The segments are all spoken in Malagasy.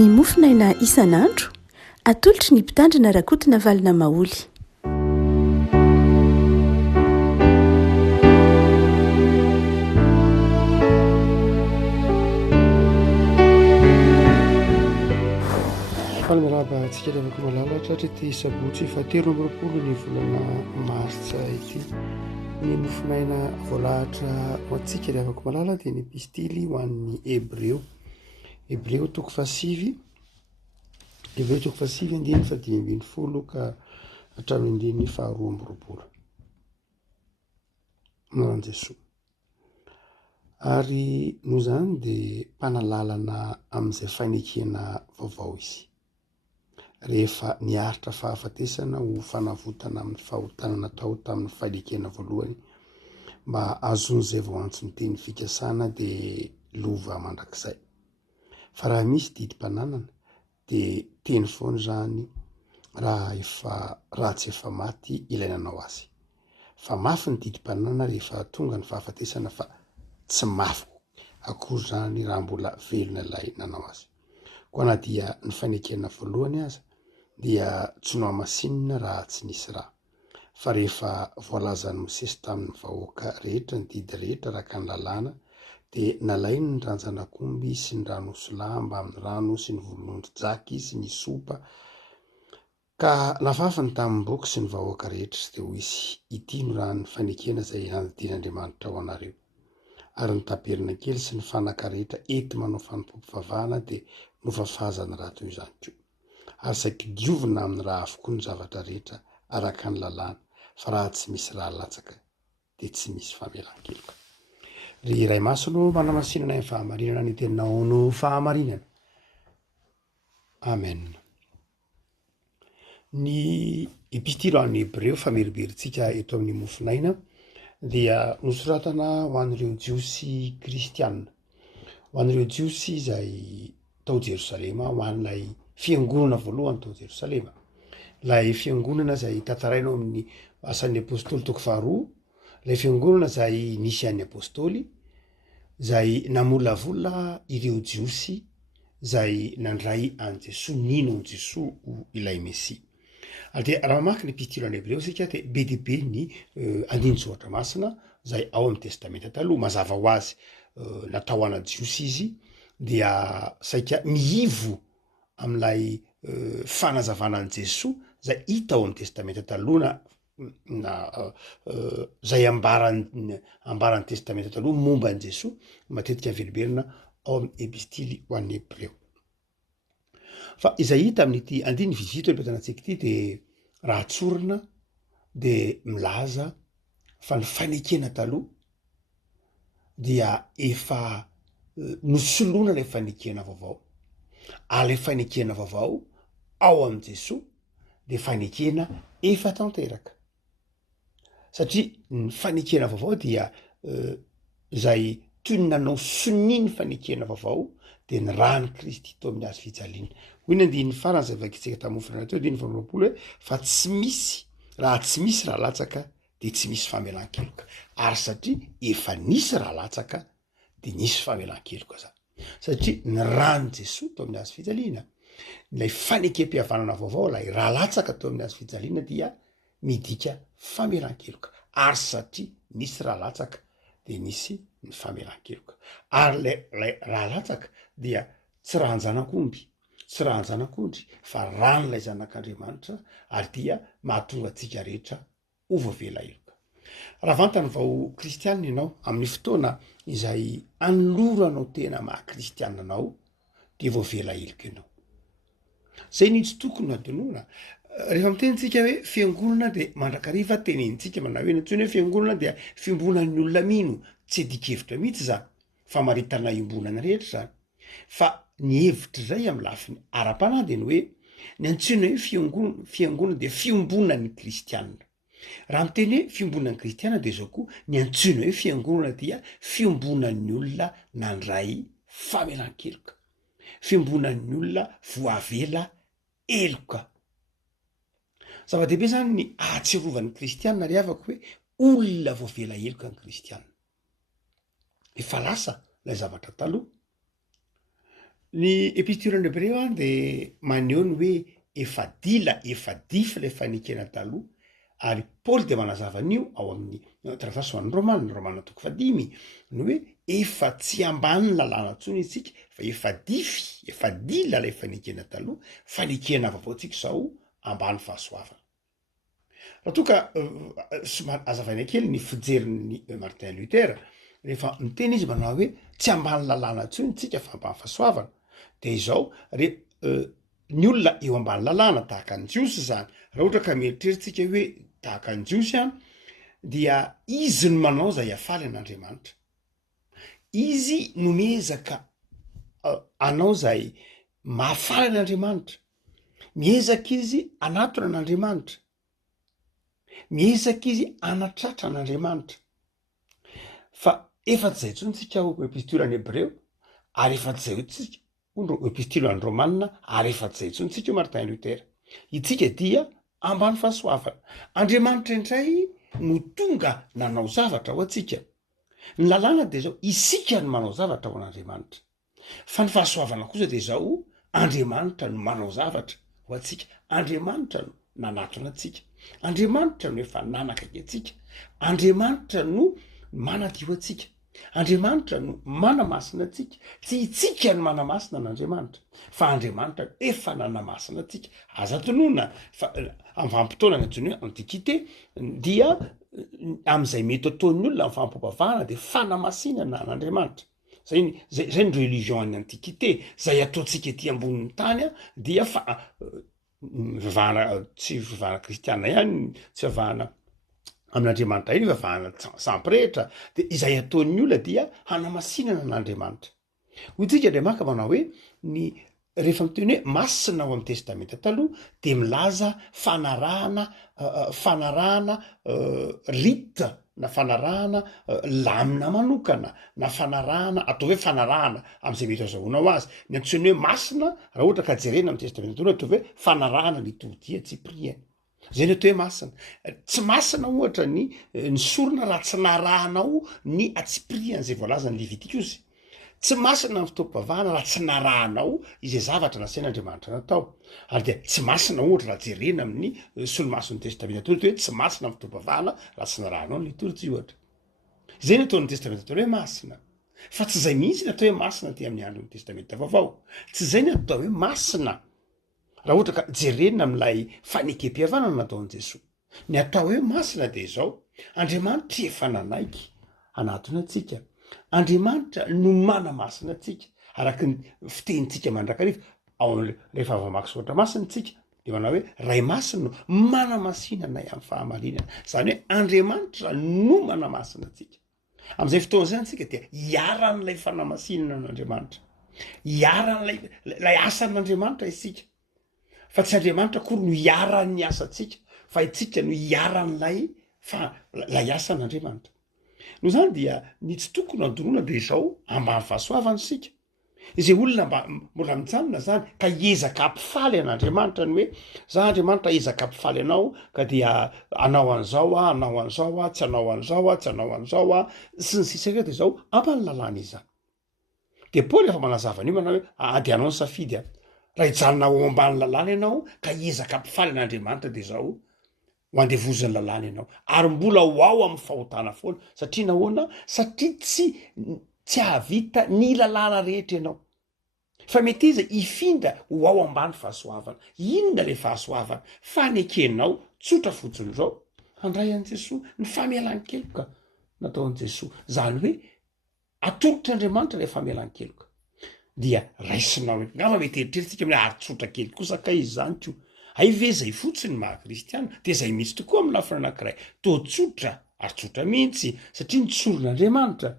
ny mofinaina isan'andro atolotry ny mpitandrina rakotina valina maoly. Falamiraba antsika lavako malala tratra ty sabotsy fahatelo amby roapolo ny volana martsa ity. Ny mofinaina voalahatra ho antsika lavako malala dia ny pistily ho an'ny Hebreo toko fasivy andiny fa 5 ka hatramin'ny andiny faharoa amby roapolo noran Jesoa. Ary noho zany dia mpanalalana amin'izay fanekena vaovao izy. Rehefa niaritra fahafatesana ho fanavotana amin'ny fahotana natao tamin'ny fanekena voalohany mba azon'izay vao antso ny teny fikasana dia lova mandrakizay. Fa raha misy didim-pananana dia teny foana zany raha tsy efa maty ilay nanao azy. Fa mafy ny didim-pananana rehefa tonga ny fahafatesana fa tsy mafy akory zany raha mbola velona ilay nanao azy. Koa na dia ny fanekena voalohany aza dia tsy nohamasinina raha tsy nisy raha. Fa rehefa voalazan'ny Mosesy tamin'ny vahoaka rehetra ny didy rehetra raka ny lalàna dia nalainy ny ranjan'akomby sy ny ranosolamba amin'ny rano sy ny volondry-jaky sy ny sopa ka lafafany tamin'ny boky sy ny vahoaka rehetra sy dia hoy izy, ity no raha ny fanekena izay nandidian'Andriamanitra ao anareo. Ary ny taperina kely sy ny fanaka rehetra ety manao fanompoam-pivavahana dia nofafazana raha toy izany koa. Ary saika diovina amin'ny raha avokoa ny zavatra rehetra araka ny lalàna, fa raha tsy misy raha latsaka dia tsy misy famelan-keloka. Ry iray maso no manamasinana ny fahamarinana ny teninao no fahamarinana. Amen. Ny epistily ho an'ny Hebreo fameriberintsika eto amin'ny mofinaina dia nosoratana ho an'ireo jiosy kristianina, ho an'ireo jiosy izay tao Jerosalema, ho an'ilay fiangonana voalohany tao Jerosalema. Ilay fiangonana izay tantarainao amin'ny asan'ny apôstôly toko faharoa, ilay fiangonana izay nisy an'ny apôstôly, izay namolavola ireo jiosy izay nandray an Jesoa, nino an Jesoa ho ilay Mesia. Ary dia raha mamaky ny epistily any Hebreo sika dia be dia be ny andinin-tsoatra masina izay ao amin'ny testamenta taloha mazava ho azy natao ana jiosy izy dia saika miivo amin'ilay fanazavana an Jesoa izay hita ao amin'ny testamenta taloha izay ambaran'ny testamenta taloha momba an Jesoa matetika veriberina ao amin'ny epistily ho an'ny Hebreo. Fa izay hita amin'ity andiny vizito repetanantsika ity dia raha tsorina dia milaza fa ny fanekena taloha dia efa nosoloana ilay fanekena vaovao. Ilay fanekena vaovao ao amin'ny Jesoa dia fanekena efa tanteraka. Satria ny fanekena vaovao dia izay toy ny nanao soniny fanekena vaovao dia ny rany Kristy tao amin'ny hazo fijaliana. Hoy ny andin'ny farany izay vakitsika tamin'ny mofinaina teo, 5 hoe fa tsy misy raha latsaka dia tsy misy famelan-keloka. Ary satria efa nisy raha latsaka dia nisy famelan-keloka zany. Satria ny rany Jesoa tao amin'ny hazo fijaliana, ilay fanekem-pihavanana vaovao, ilay raha latsaka tao amin'ny hazo fijaliana dia midika famelan-keloka. Ary satria nisy raha latsaka dia nisy ny famelan-keloka. Ary ilay raha latsaka dia tsy rahan-janak'ondry fa ran'ilay zanak'Andriamanitra ary dia mahatonga antsika rehetra ho voavela heloka. Raha vantany vao kristianina ianao amin'ny fotoana izay anoloranao tena maha-kristianina anao dia voavela heloka ianao. Zay ny tsy tokony hadonoana. Rehefa mitenitsika hoe fiangonana dia mandrakariva tenenitsika manao hoe nantsony hoe fiangonana dia fiombonan'ny olona mino, tsy adikevitra mihitsy zany, famaritana iombonana rehetra zany. Fa ny hevitra izay amin'ny lafiny ara-panahy dia ny hoe ny antsoina hoe fiangonana dia fiombonan'ny kristianina. Raha miteny hoe fiombonan'ny kristianina dia zao koa ny antsoina hoe fiangonana dia fiombonan'ny olona nandray famelan-keloka, fiombonan'ny olona voavela heloka. Zava-dehibe zany ny ahatsiarovan'ny kristianina rehavaka hoe olona voavela heloka ny kristianina. Efa lasa ilay zavatra taloha ny epistolany hebreo any de maneho ny hoe efa dila efa dify le fanikena taloha, ary paoly de manazava an'io ao amin'ny taratasy ho an'ny romana toko fadimy ny hoe efa tsy ambany lalàna ntsony itsika fa efa dify efa dila le fanikena taloha, fanikena vaovao tsika zao ambany fahasoavana. Raha toa ka somary azavaina kely ny fijerin'ny Martin Luther rehefa miteny izy manao hoe tsy ambany lalàna ntsony tsika fa ambany fahasoavana, de izao ny olona eo ambany lalàna tahaka ny jiosy zany, raha ohatra ka mieritreritsika hoe tahaka ny jiosy any dia izy no manao zay afaly an'Andriamanitra, izy no miezaka anao zay mahafaly an'Andriamanitra, miezaka izy anatona an'Andriamanitra, miezaka izy anatratra an'Andriamanitra. Fa efa tsy zay ntsony tsika ho epistolany hebreo, ary efa tsy zay tsika epistolany romanina, ary efa tsy zay ntsony tsika Martin Luther. Itsika dia ambany fahasoavana. Andriamanitra indray no tonga nanao zavatra ho atsika. Ny lalàna de zao isika no manao zavatra ho an'Andriamanitra, fa ny fahasoavana kosa de zao Andriamanitra no manao zavatra ho atsika, Andriamanitra no nanatona atsika, Andriamanitra no efa nanakaiky atsika, Andriamanitra no manadio atsika, Andriamanitra no manamasina atsika. Tsy itsika no manamasina n'Andriamanitra, fa Andriamanitra efa nanamasina atsika. Aza tonona fa amin'ny vanim-potoana ny antsoina hoe antikité dia am'izay mety ataon'ny olona amin'ny fampam-pavahana de fanamasinana an'Andriamanitra. Zay ny religion any antikité, zay ataontsika ety ambonin'ny tany dia fivavahana tsy fivavahana kristiana ihany, tsy fivavahana amin'Andriamanitra iny fivavahana sampirehitra, de izay ataon'ny olona dia hanamasinana n'Andriamanitra. Hoy tsika de maka manao hoe ny rehefa miteny hoe masina ao amin'ny testamenta taloha de milaza fanarahana rita na fanarahana lamina manokana na fanarahana atao hoe fanarahana am'izay mety azahoana ho azy. Ny antsoiny hoe masina raha ohatra ka jerena amin'ny testamenta taloha atao hoe fanarahana liturgia tsipria, zay ny atao hoe masina. Tsy masina ohatra ny sorona raha tsy narahanao ny atsipriany zay voalazany Levitikosy. Tsy masina ny fotoam-pivavahana raha tsy narahanao izay zavatra nasain'Andriamanitra natao. Ary dia tsy masina ohatra raha jerena amin'ny solomason'ny testamenta taloha hoe tsy masina ny fotoam-pivavahana raha tsy narahanao ny liturjia ohatra. Zay ny ataon'ny testamenta taloha hoe masina. Fa tsy zay mihitsy ny atao hoe masina ty amin'ny andron'ny testamenta vaovao. Tsy zay ny atao hoe masina raha ohatra ka jerena amin'ilay fanekem-pihavanana nataon'i Jesosy. Ny atao hoe masina de zao Andriamanitra efa nanaiky anatona atsika, Andriamanitra no manamasina atsika araka ny fitenitsika mandrakariva ao rehefa avamaky soratra masina tsika de manao hoe ray masina no manamasina anay amin'ny fahamarinana. Zany hoe Andriamanitra no manamasina atsika. Am'izay fotoana zay antsika dia hiaran'ilay fanamasinana n'Andriamanitra, hiaran'lay asan'Andriamanitra isika. Fa tsy Andriamanitra kory no hiaran'ny asantsika, fa itsika no hiaran'lay asan'Andriamanitra. Noho zany dia ny tsy tokony andoroana de zao ambany fahasoavana sika. Izay olona mbola mijanona zany ka hiezaka ampifaly an'Andriamanitra ny hoe za Andriamanitra ezaka ampifaly anao ka dia anao an'zao tsy anao an'zao tsy anao an'zao sy ny sisa de zao ambany lalàna izany. De Paoly efa manazava an'io manao hoe de anao ny safidy raha hijanona ao ambany lalàna ianao ka hiezaka ampifaly an'Andriamanitra de zao ho andevozany lalàna ianao, ary mbola ho ao amin'ny fahotana foana. Satria nahoana? Satria tsy ahavita ny lalàna rehetra ianao. Fa mety izy ifindra ho ao ambany fahasoavana. Inona le fahasoavana? Fanekenao tsotra fotsiny zao handray an'i Jesosy ny famelan-keloka nataon'i Jesosy. Zany hoe atolotr'Andriamanitra le famelan-keloka. Dia raisinao ngamba mety eritreritsika amin'ny ary tsotra kely kosa ka izy zany tro. Hay ve zay fotsiny maha-kristiana de zay mitsy tokoa amin'ny lafiny anankiray to tsotra ary tsotra mihitsy satria nitsoron'Andriamanitra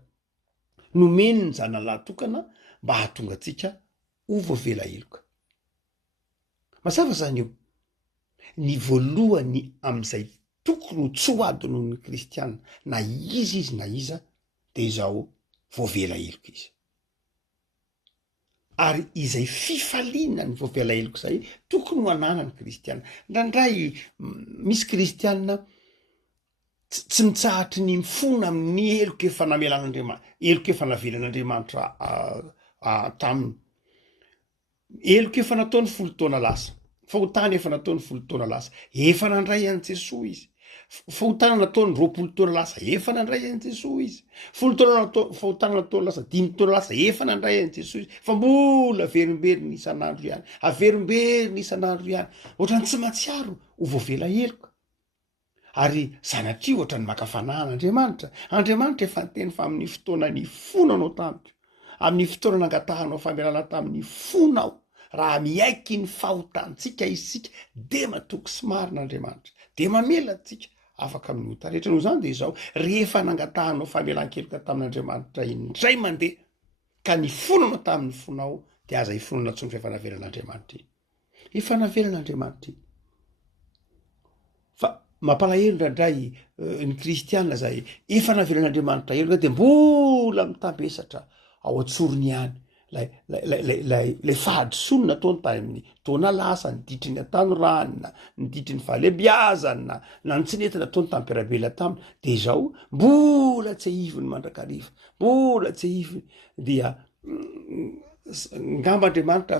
nomeny ny zanalahy tokana mba hahatonga atsika ho voavela heloka. Mazava zany io ny voalohany am'izay tokony ho tsy ho ady noho ny kristiana na izy na iza de izao voavela heloka izy. Ary izay fifaliana ny voavela heloka zay tokony ho ananany kristiana. Ndraindray misy kristiana tsy mitsahatry ny mifona amin'ny heloka efa namelan'Andriamanitra, heloka efa navelan'Andriamanitra taminy. eloko efa nataony 10 taona lasa, fahotany efa nataony 10 taona lasa, efa nandray an' Jesosy izy. Fahotana nataony 20 taona lasa, efa nandray an' Jesosy izy. Fahotana nataony lasa 10 taona lasa, efa nandray an' Jesosy izy. Fa mbola averimberiny isan'andro ihany, averimberiny isan'andro ihany. Ohatrany tsy mahatsiaro ho voavela eloka. Ary zanatria ohatrany makafanan'Andriamanitra. Andriamanitra efa niteny fa amin'ny fotoana ny fonanao tamiko, amin'ny fotoana nangatahanao famelana tamin'ny fonao, raha miaiky ny fahotantsika isika de matoky sy marin'Andriamanitra, de mamelantsika afaka amin'ny ota rehetra. Noho zany de izao, rehefa nangatahanao famelan-keloka tamin'Andriamanitra indray mandeha ka ny fonanao tamin'ny fonao, de aza ifonana tsony fa efa navelan'Andriamanitra iny, efa navelan'Andriamanitra iny. Fa mampalahelo ndraindray ny kristianina zay efa navelan'Andriamanitra eloka de mbola mitambesatra ao antsorony ihany lay fahadisony nataony tany amin'ny taona lasa, niditry ny atanoranina, niditry ny fahalebiazana, na ny tsinety nataony tamin'ny mpiarabela taminy, de izao mbola tsy ahivony mandrakariva, mbola tsy ahivony. Dia ngamba Andriamanitra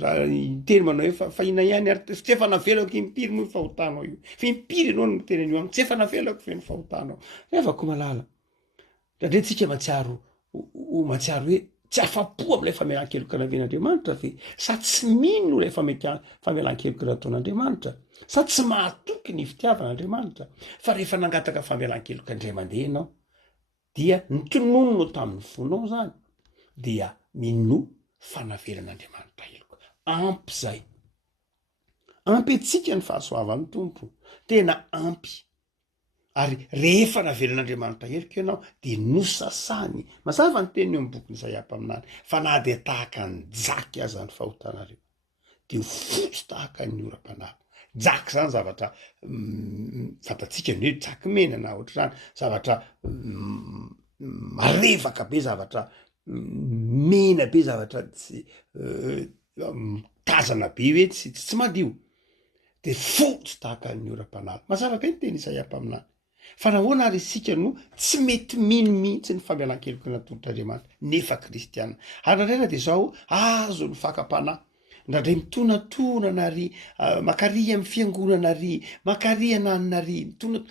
raha iteny manao hoe fa ina ihany ary tsy efa navelako impiry moa fahotanao io, fa impiry ianao no miteny an'io any, tsy efa navelako fe ny fahotanao. Evako malala ndre tsika matsiaro hoe tsy afapo am'ilay famelan-keloka naven'Andriamanitra fe sa tsy mino lay famelan-keloka nataon'Andriamanitra, sa tsy mahatoky ny fitiavan'Andriamanitra. Fa rehefa nangataka famelan-keloka indray mandeha ianao, dia nitonononao tamin'ny fonao zany, dia mino fa navelan'Andriamanitra eloka. Ampy zay, ampy atsika ny fahasoavan'ny tompo, tena ampy. Ary rehefa navelan'Andriamanitra eloka ianao de nosasany. Mazava ny teny eo amin'ny bokin' Isaia mpaminany fa na de tahaka ny jaky aza ny fahotanareo, de ho fotsy tahaka ny oram-panahy. Jaky zany zavatra fantatsika ny hoe jaky mena na ohatry zany, zavatra marevaka be, zavatra mena be, zavatra tsy tazana be hoe tsy madio, de fotsy tahaka ny oram-panahy. Mazava be ny teny Isaia mpaminany. Fa nahoana ary isika no tsy mety mino mihitsy ny famelan-keloka nataon'Andriamanitra nefa kristianina. Ary ndraindray de zao azo ny fakam-panahy, ndraindray mitonatona ry, makary amin'ny fiangonana ry, makary ananina ry,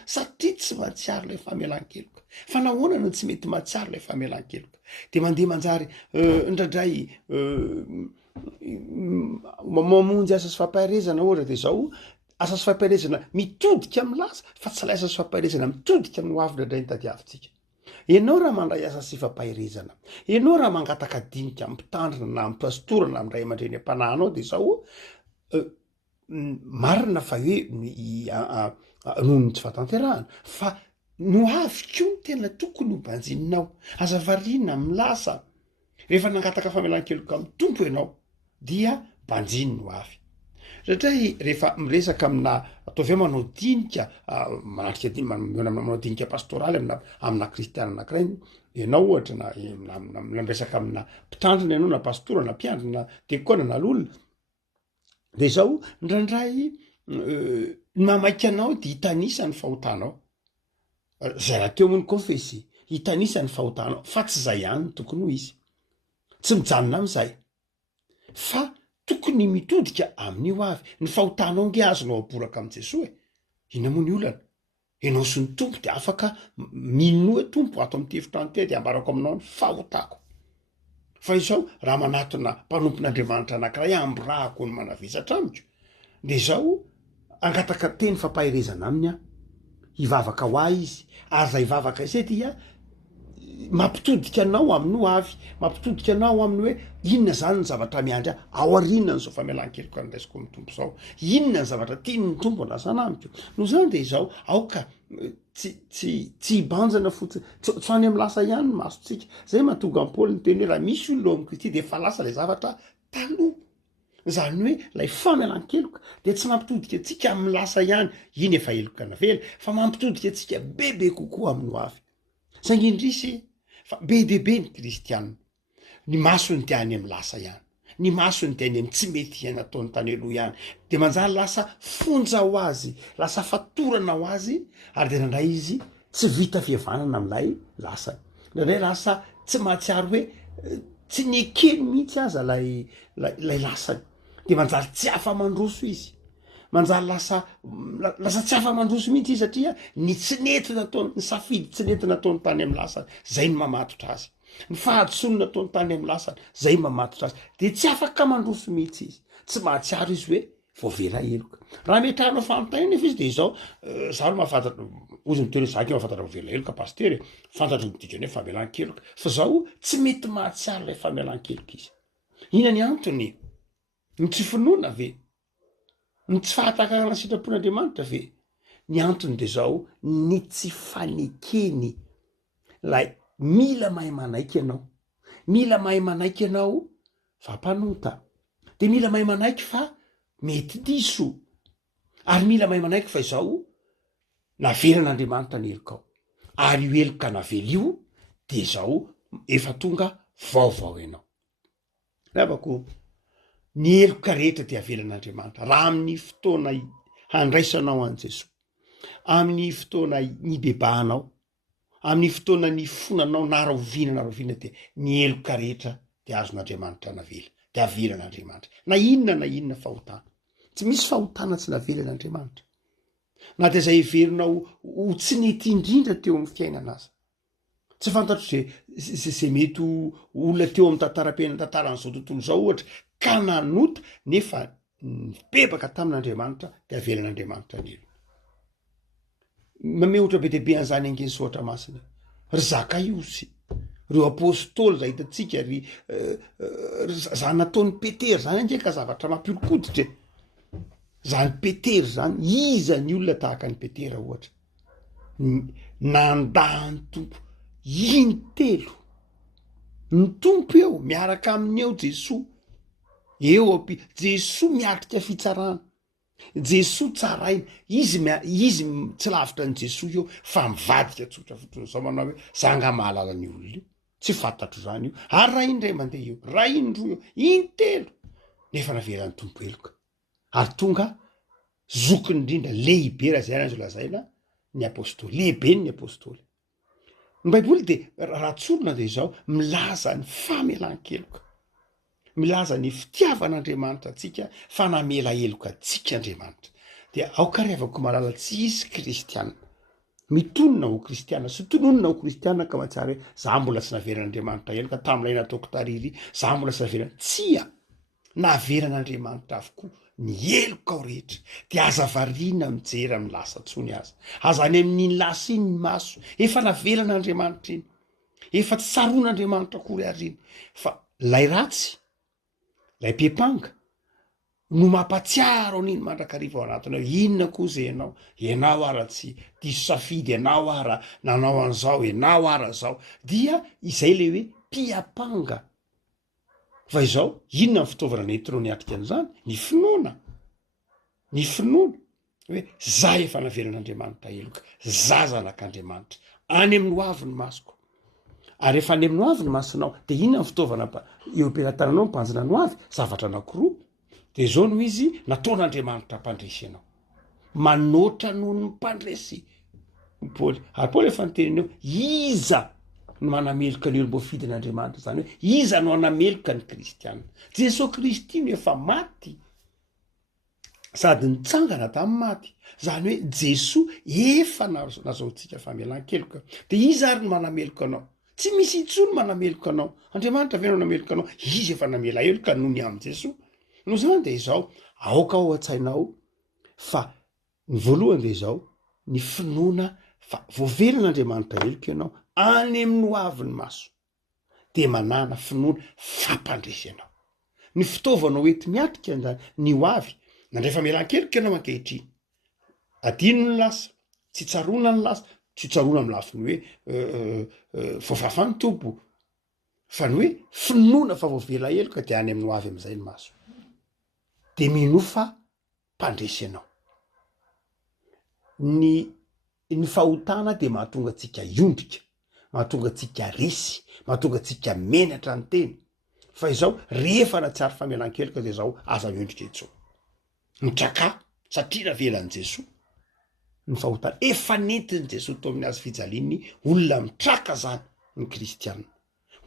satria tsy mahatsiaro ilay famelan-keloka. Fa nahoana no tsy mety mahatsiaro ilay famelan-keloka? De mandeha manjary ndraindray mamonjy asa sy fampaherezana ohatra, de zao asa sy fampaherezana mitodika amin'ny lasa, fa tsy lay asa sy fampaherezana mitodika amin'ny hoavy ndraindray ny tadiavintsika. Ianao raha mandray asa sy fampaherezana, ianao raha mangataka dinika amin'ny mpitandrina na amin'ny pastora na amin'ny ray aman-dreny am-panahinao, de zao marina fa hoe noho ny tsy fahatanterahana, fa no avy koa tena tokony ho banjininao. Aza variana amin'ny lasa rehefa nangataka famelan-keloka amin'ny tompo ianao, dia banjiny no avy. Satria rehefa miresaka amina ataovy hoe manao dinika, manao dinika pastoraly amina kristiana anankiray ianao ohatra, na miresaka amina mpitandrina ianao na pastora na mpiandry na dekona na lolona, de zao ndraindray mamaika anao de hitanisa ny fahotanao. Zay raha teo amin'ny confessi, hitanisa ny fahotanao, fa tsy zay ihany no tokony ho izy, tsy mijanona am'izay, fa tokony mitodika amin'ny ho avy. Ny fahotanao nge azonao aboraka amin'i Jesosy, ina moa ny olana, ianao sy ny tompo de afaka mino hoe tompo ato amin'ny tefitrano te de ambarako aminao ny fahotako. Fa izao raha manatona mpanompon'Andriamanitra anankiray amborahako ny manavesatra amiko, de zao angataka teny fampaherezana aminy hivavaka ho ahy izy, ary zay hivavaka izay dia mampitodika anao amin'ny ho avy, mampitodika anao amin'ny hoe inona zany ny zavatra miandry ao aorianany zao famelan-keloka niraisiko amin'ny tompo zao, inona ny zavatra tiany ny tompo andrasana amiko. Noho zany de izao aoka tsy hibanjana fotsiny, tsy any amin'ny lasa ihany ny masontsika. Zay mahatonga an'i Paoly ny teny hoe raha misy olona ao amin'ny Kristy de efa lasa lay zavatra taloha. Zany hoe lay famelan-keloka de tsy mampitodika atsika amin'ny lasa ihany, iny efa eloka navela, fa mampitodika atsika bebe kokoa amin'ny ho avy. Saingy indrisy fa be de be ny kristianina, ny masony de any amin'ny lasa ihany, ny masony de any amin'ny tsy mety ihany ataony tany aloha ihany, de manjary lasa fonja ho azy, lasa fatorana ho azy, ary de nandray izy tsy vita fihavanana amin'ilay lasany. Nandray lasa tsy mahatsiaro hoe tsy nekeny mihitsy aza lay lasany de manjary tsy afa mandroso izy, manjary lasa tsy afa mandroso mihitsy izy satria ny tsinety nataony ny safidy tsinety nataony tany amy lasany zay ny mamatotra azy, ny fahadosono nataony tany amy lasany zay mamatotra azy, de tsy afaka mandroso mihitsy izy, tsy mahatsiaro izy hoe voavela eloka. Raha metrahanao fanontany nefa izy de izao zaro mahafantatra ozy mitory zaka mahafantatra voavela eloka pastery fantatra midikany hoe famelan-keloka fa zao tsy mety mahatsiaro lay famelan-keloka izy. Ina ny antony? Ny tsy finoana ve? Ny tsy fahatakana sitrapon'Andriamanitra ve? Ny antony de zao ny tsy fanekeny lay mila mahay manaiky ianao, mila mahay manaiky ianao fa mpanota, de mila mahay manaiky fa mety diso, ary mila mahay manaiky fa izao navelan'Andriamanitra ny elokao, ary io eloka navely io de zao efa tonga vaovao ianao. Ravako ny eloka rehetra de avelan'Andriamanitra raha amin'ny fotoana handraisanao an Jesosy, amin'ny fotoana nibebahanao, amin'ny fotoana ny fonanao naroviana de ny eloka rehetra de azon'Andriamanitra navela, de avelan'Andriamanitra na inona fahotana. Tsy misy fahotana tsy navelan'Andriamanitra. Na de zay heverinao ho tsy nety indrindra teo amin'ny fiainana aza. Tsy fantatro zay mety olona teo amin'ny tantaram-piainana tantaran'izao tontolo zao ohatra ka nanota nefa nibebaka tamin'Andriamanitra de avelan'Andriamanitra ny elo. Mame ohatra be deabe an'izany angeny soatra masina ry Zakaiosy, reo apôstôly zay hitantsika ry zany nataony Petera zany ndraika zavatra mampirokoditra zany Petera zany, iza ny olona tahaka ny Petera ohatra nandany tompo intelo ny tompo eo miaraka aminy eo Jesosy eo Jesosy miatrika fitsarana, Jesosy tsaraina, izy tsy lavitra ny Jesosy eo fa mivadika tsotra fotriny zao manao hoe zanga mahalala ny olona io, tsy fantatro zany io, ary raha indray mandeha eo, raha indroa eo, intelo nefa navelan'ny tompo eloka, ary tonga zokiny indrindra lehibe raha zay azo lazaina ny apôstôly, lehibe ny apôstôly. Ny Baiboly de ratsorona de zao milaza ny famelan-keloka, milaza ny fitiavan'Andriamanitra atsika fa namela eloka atsika Andriamanitra. De aokariavako malala tsy isy kristiana mitonona ho kristiana sy tononona ho kristiana ka mahatsara hoe za mbola tsy navelan'Andriamanitra eloka tam'ilay nataoko tariry, za mbola tsy navelana. Tsia navelan'Andriamanitra avokoa ny eloka ao rehetra, de aza variana mijery amin'ny lasa tsony aza any amin'iny lasa iny ny maso efa navelan'Andriamanitra iny, efa tsy tsaron'Andriamanitra kory ariny, fa lay ratsy lay pepanga no mampatsiaro an'iny mandrakariva ao anatiny ao, inona koa zay ianao ara tsy diso safidy, ianao ara nanao an'izao, ianao ara zao, dia izay le hoe piapanga. Fa izao inona ny fitaovana nentinao niatrika an'izany? Ny finoana hoe za efa navelan'Andriamanitra eloka, za zanak'Andriamanitra, any amin'ny ho avy ny masoko. Ary rehefa any amin'ny ho avy ny masonao de inona ny fitaovana eo am-pelantananao mpanjina ny ho avy? Zavatra anankiroa. De zao no izy nataon'Andriamanitra mpandresy ianao, manoatra noho ny mpandresy Paoly. Ary Paoly efa niteneny eo, iza no manameloka ny olo fidy an'Andriamanitra, zany hoe iza no anameloka ny kristianina? Jesosy Kristy no efa maty sady nitsangana tamin'ny maty, zany hoe Jesosy efa nazaontsika famelan-keloka. De iza ary no manameloka anao? Tsy misy intsony manameloka anao. Andriamanitra ve no manameloka anao? Izy efa namela eloka noho ny amin'ny Jesosy. No zany de izao aoka ao an-tsainao fa ny voalohany de izao ny finoana fa voavelan'Andriamanitra eloka ianao any amin'ny ho avy ny maso, de manana finoana fampandresy ianao. Ny fitaovanao ety miatrika an'izany ny ho avy nandray famelan-keloka ianao ankehitriny, adino ny lasa, tsy tsarona ny lasa, tsy tsarona amin'ny lafiny hoe voafafa ny tompo, fa ny hoe finoana fa voavela eloka de any amin'ny ho avy am'izay ny maso, de minofa mpandresy ianao. Ny fahotana de mahatonga atsika iondrika, mahatonga atsika resy, mahatonga atsika menatra ny teny, fa izao rehefa natsiary famelan-keloka de zao aza miondrika intsony, mitraka satria navelan'i Jesosy. Ny fahotana efa nentin'i Jesosy tao amin'ny hazo fijalininy, olona mitraka zany ny kristianina,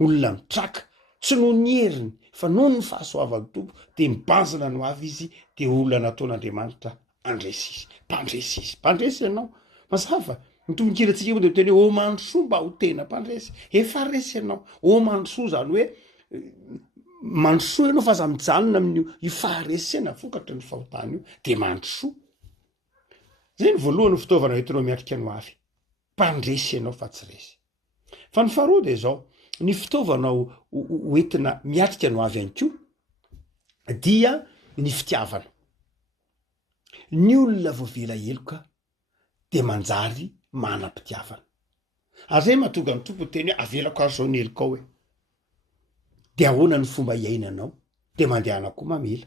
olona mitraka tsy noho ny heriny fa noho ny fahasoavany tompo de mibanjina no avy izy de olona nataon'andriamanitra andresy izy mpandresy ianao mazava nytombokiratsika de miteny hoe omandrosoa mba ho tena mpandresy efa resy ianao omandrosoa zany hoe mandrosoa ianao fa za mijanona amin'io ifaharesena vokatra ny fahotany io de mandrosoa zay ny voalohany fitaovana entinao miatrika no avy mpandresy ianao fa tsy resy fa ny faharoa de zao ny fitaovanao hoentina miatrika no avy any koa dia ny fitiavana ny olona voavela eloka de manjary manam-pitiavana ary zay mahatonga ny tompo teny hoe avelako ary zao ny elokao hoe de ahoana ny fomba iainanao de mandehana koa mamela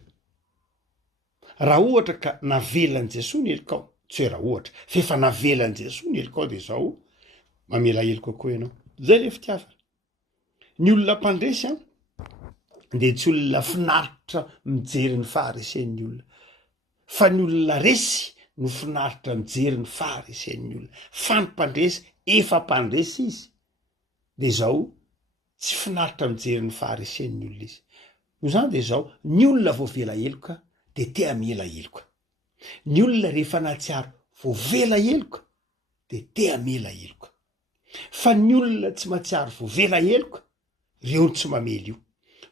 raha ohatra ka navelan' Jesosy ny elokao tsy hoe raha ohatra fa efa navelan' Jesosy ny elokao de zao mamela eloko koa ianao zay le fitiavana ny olona mpandresy de tsy olona finaritra mijery ny faharesen'ny olona fa ny olona resy no finaritra mijery ny faharesen'ny olona fa ny mpandresy efa mpandresy izy de zao tsy finaritra mijery ny faharesen'ny olona izy no zany de zao ny olona voavela eloka de tea mela eloka ny olona rehefa natsiaro voavela eloka de tea mela eloka fa ny olona tsy matsiaro voavela eloka reo tsy mamela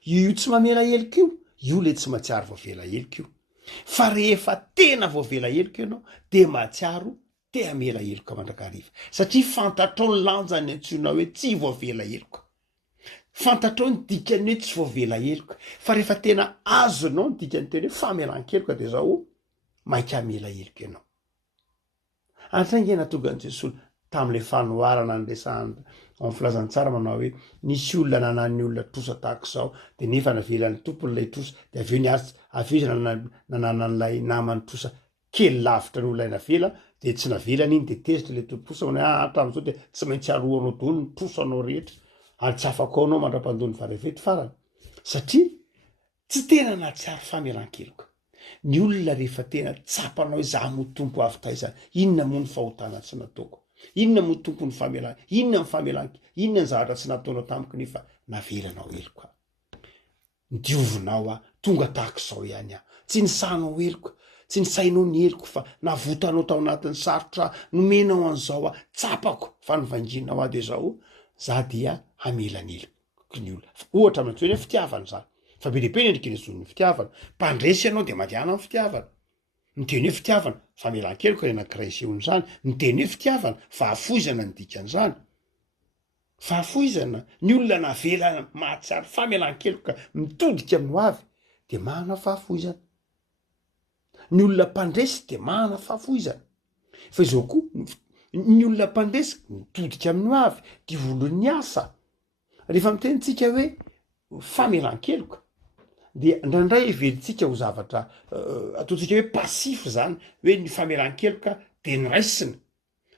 io tsy mamela eloka io le tsy matsiaro voavela eloka io fa rehefa tena voavela eloka ianao de matsiaro tea mela eloka mandrakariva satria fantatrao ny lanjany antsoina hoe tsy voavela eloka fantatrao ny dikany hoe tsy voavela eloka fa rehefa tena azonao ny dikany teny hoe famelan-keloka de zao maika mela eloka ianao antraingena tonga an' Jesosy tam'le fanoharana nyresahany amin'ny filazantsara manao hoe nisy olona nanan'ny olona trosa tahaka zao de nefa navelan'ny tompon'lay trosa de aveo ny aveo izy nananan'lay namany trosa kely lavitra ny olona navela de tsy navelany iny de tezitra le tompotrosa mane hatram'zao de tsy maintsy aroanao daholo ny trosanao rehetra ary tsy afaka ao anao mandra-pandony varevety farany satria tsy tena natsiaro famelan-keloka ny olona rehefa tena tsapanao hoe za mo tompo avy taizany inona mo ny fahotana tsy nataoko inona mo tompo ny famelan inona ny famelanky inona ny zavatra tsy nataonao tamiko nefa navelanao eloka diovinao tonga tahaka zao ihany tsy nisanao eloka tsy nisainao ny eloko fa navotanao tao anatin'ny sarotra nomenao an'zao tsapako fa nivanginao de zao za dia hamelany eloko ny olona ohatra amin'izay hoe fitiavana zany fa be dehibe ny endrikany zon'ny fitiavana mpandresy ianao de mandehana amin'ny fitiavana miteny hoe fitiavana famelan-keloka ny anankiray isehony zany miteny hoe fitiavana fahafoizana ny dikan'izany fahafoizana ny olona navelana mahatsiaro famelan-keloka mitodika amin'ny hoavy de mahana fahafoizana ny olona mpandresy de mahana fahafoizana fa izao koa ny olona mpandresy mitodika amin'ny hoavy de olon'ny asa rehefa mitenitsika hoe famelan-keloka de ndraindray heveritsika ho zavatra ataotsika hoe pasify zany hoe ny famelan-keloka de ny raisina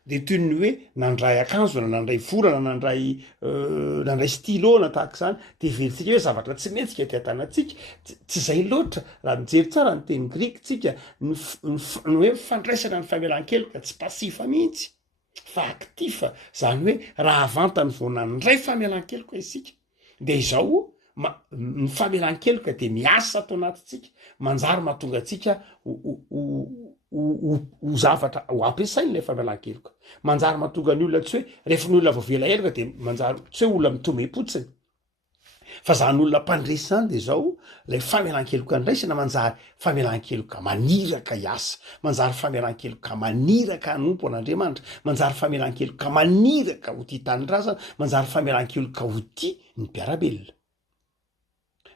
de toy ny hoe nandray akanjo na nandray vorana nandray stylo na tahaka zany de veritsika hoe zavatra tsy metsika ty atanatsika tsy zay loatra raha mijery tsara ny teny grikitsika ny hoe fandraisana ny famelan-keloka tsy pasifa mihitsy fa aktifa zany hoe raha avantany vo nandray famelan-keloka isika de izao ny famelan-keloka de miasa atao anatitsika manjary mahatonga atsika ho zavatra ho ampiasainy le famelan-keloka manjary mahatonga ny olona tsy hoe rehefa ny olona voavela eloka de manjary tsy hoe olona mitomem-potsiny fa zany olona mpandresy zany de zao lay famelan-keloka ndraisina manjary famelan-keloka maniraka iasa manjary famelan-keloka maniraka hanompo an'Andriamanitra manjary famelan-keloka maniraka ho ty tanindrazana manjary famelan-keloka ho ty ny mpiarabelona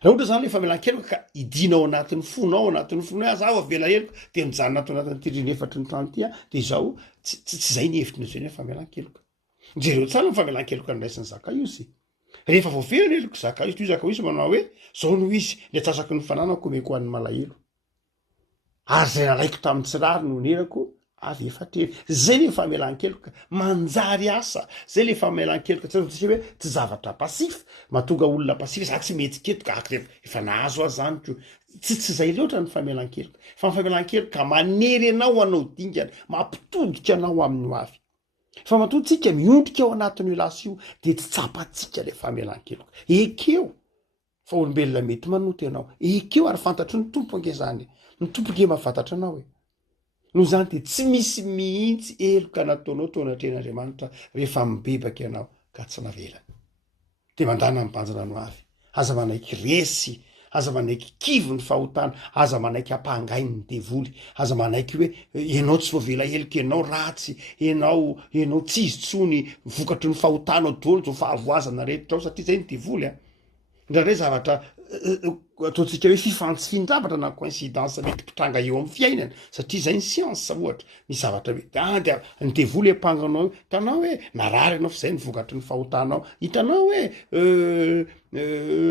raha ohatra zany le famelan-keloka ka idinao anatin'ny fonao anatin'ny fony hoe aza voavela eloka de mijanona ato anatin'ny tindriny efatry ny trano ty de zao tsy zay ny hevitry ny zay hoe famelan-keloka jereo tsara ny famelan-keloka ndraisiny Zakaiosy rehefa voavela ny eloko Zakaiosy toy Zakaiosy manao hoe zao no izy ny atsasaky ny fananako omeko an'ny malahelo ary zay nalaiko tamin'ny tsirary no nerako avy efatrery zay le famelan-keloka manjary asa zay le famelan-keloka tsy hoe tsy zavatra pasify mahatonga olona pasify za tsy metsiketoka efa nahazo azy zany ko tsy zay loatra ny famelan-keloka fa ny famelan-keloka manery anao anao dingana mampitodika anao amin'ny hoavy fa matotsika miondrika ao anatin'io lasy io de tsy tsapatsika le famelan-keloka ekeo fa olombelona mety manoty ianao ekeo ary fantatry ny tompo ange zany ny tompo nge mahafantatra anao e noho zany de tsy misy mihitsy eloka nataonao tao anatrehan'andriamanitra rehefa mibebaka ianao ka tsy navelany de mandana mibanjina no avy aza manaiky resy aza manaiky kivo ny fahotana aza manaiky ampangainy ny devoly aza manaiky hoe ianao tsy voavela eloka ianao ratsy ianao tsy izy tsony vokatry ny fahotanao dolo zao fahavoazana retitra ao satria zay ny devoly a ndraindray zavatra ataontsika hoe fifantsifinjavatra na coïncidence mety mpitranga eo amin'ny fiainana satria zay ny siansa ohatra misy zavatra mety ny devoly ampanganao io hitanao hoe narary ianao fa zay ny vokatry ny fahotanao hitanao hoe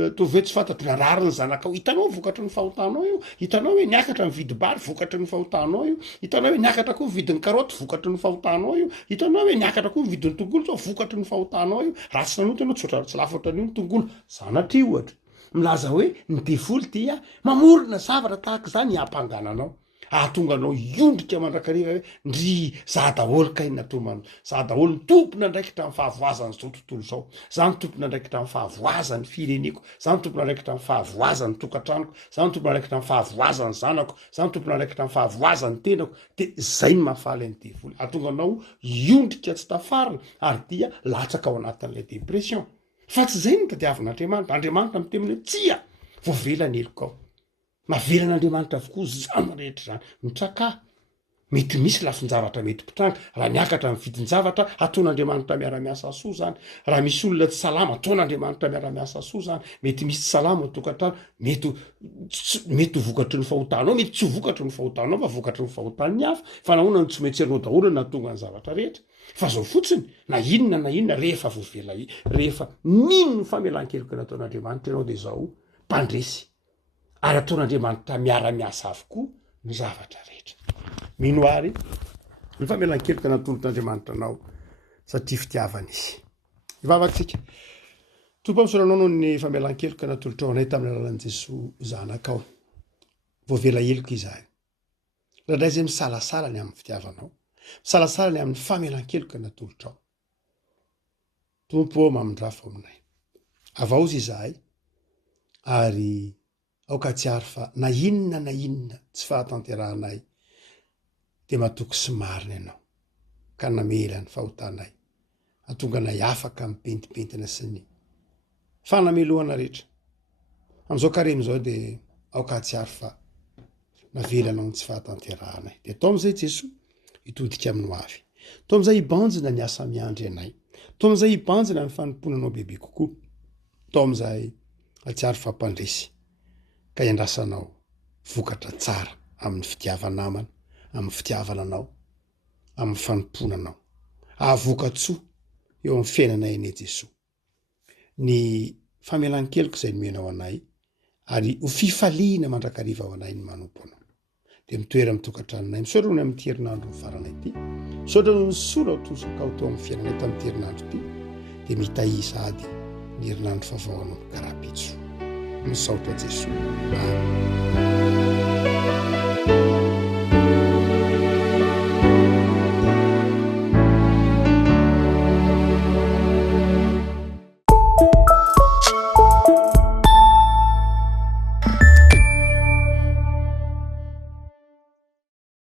atovy hoe tsy fantatry narary ny zanakao hitanao vokatry ny fahotanao io hitanao hoe niakatra ny vidibary vokatry ny fahotanao io hitanao hoe niakatra koa vidin'ny karoty vokatry ny fahotanao io hitanao hoe niakatra koa vidin'ny tongolo sao vokatry ny fahotanao io raha tsy nanota anao tsy lafatra an'io ny tongolo zanatria ohatra milaza hoe ny devoly dia mamorona zavatra tahaka zany hampangananao ahatonga anao iondrika mandrakariva hoe ndry za daholo ka ina tomano za daholo ny tompona ndraikitra amin'ny fahavoazany zao tontolo zao za ny tompona ndraikitra amin'ny fahavoazany fireneko za ny tompona ndraikitra amin'ny fahavoazany tokantranoko za ny tompona ndraikitra amin'ny fahavoazany zanako za ny tompona ndraikitra amin'ny fahavoazany tenako de zay ny mahafaly any devoly ahatonga anao iondrika tsy tafarina ary dia latsaka ao anatin'ilay depression fa tsy zay ny tadiavin'andriamanitra andriamanitra miteminy hoe tsia voavelany eloko ao mavelan'andriamanitra avokoa zany rehetra zany mitraka mety misy lafinjavatra mety mpitranga raha niakatra ny vidinjavatra ataon'andriamanitra miara-miasa soa zany raha misy olona tsy salama ataon'andriamanitra miara-miasa soa zany mety misy tsy salama tokantrano mety vokatry ny fahotanao mety tsy vokatry ny fahotanao fa vokatry ny fahotany hafa fa nahoana ny tsy maintserinao daholo natonga ny zavatra rehetra fa zao fotsiny na inona rehefa voavela rehefa nino ny famelan-keloka nataon'andriamanitra ianao de zao mpandresy ary ataon'andriamanitra miara-miasa avokoa ny zavatra rehetra mino ary ny famelan-keloka natolotr'andriamanitra anao satria fitiavana izy ivavatsika tompo amsoranao no ny famelan-keloka natolotra ao anay tamin'ny alalan'i Jesosy zanakao voavela eloka izahay rahandray zay misalasala ny amin'ny fitiavanao misalasala ny amin'ny famelan-keloka natolotra ao tompo mamindrafo aminay avaozy izahay ary aoka tsy ary fa na inona tsy fahatanterahanay de matoky sy marina ianao ka namela ny fahotanay atonga nay afaka mipentipentina sy ny fanamelohana rehetra am'izao karem'izao de aoka tsy ary fa navelanao ny tsy fahatanterahanay de atao am'izay Jesosy hitodika amin'ny ho avy to am'izay hibanjina ny asa miandry anay to am'izay hibanjina ny fanomponanao bebe kokoa to am'izay atsiary fampandresy ka iandrasanao vokatra tsara amin'ny fitiavanamana amin'ny fitiavana anao amin'ny fanomponanao ahavokatsoa eo amin'ny fiainanay ane Jesosy ny famelan-keloka izay nomenao anay ary ho fifaliana mandrakariva ao anay ny manompo anao de mitoera mitokantranonay misaotra ny amin'ny herinandro ny faranay ty misaotra no ny sola tosaka ao tao amin'ny fiainanay tamin'ny herinandro ty de mitahiza ady ny herinandro favaoanao karaha pitso misaotra Jesosy.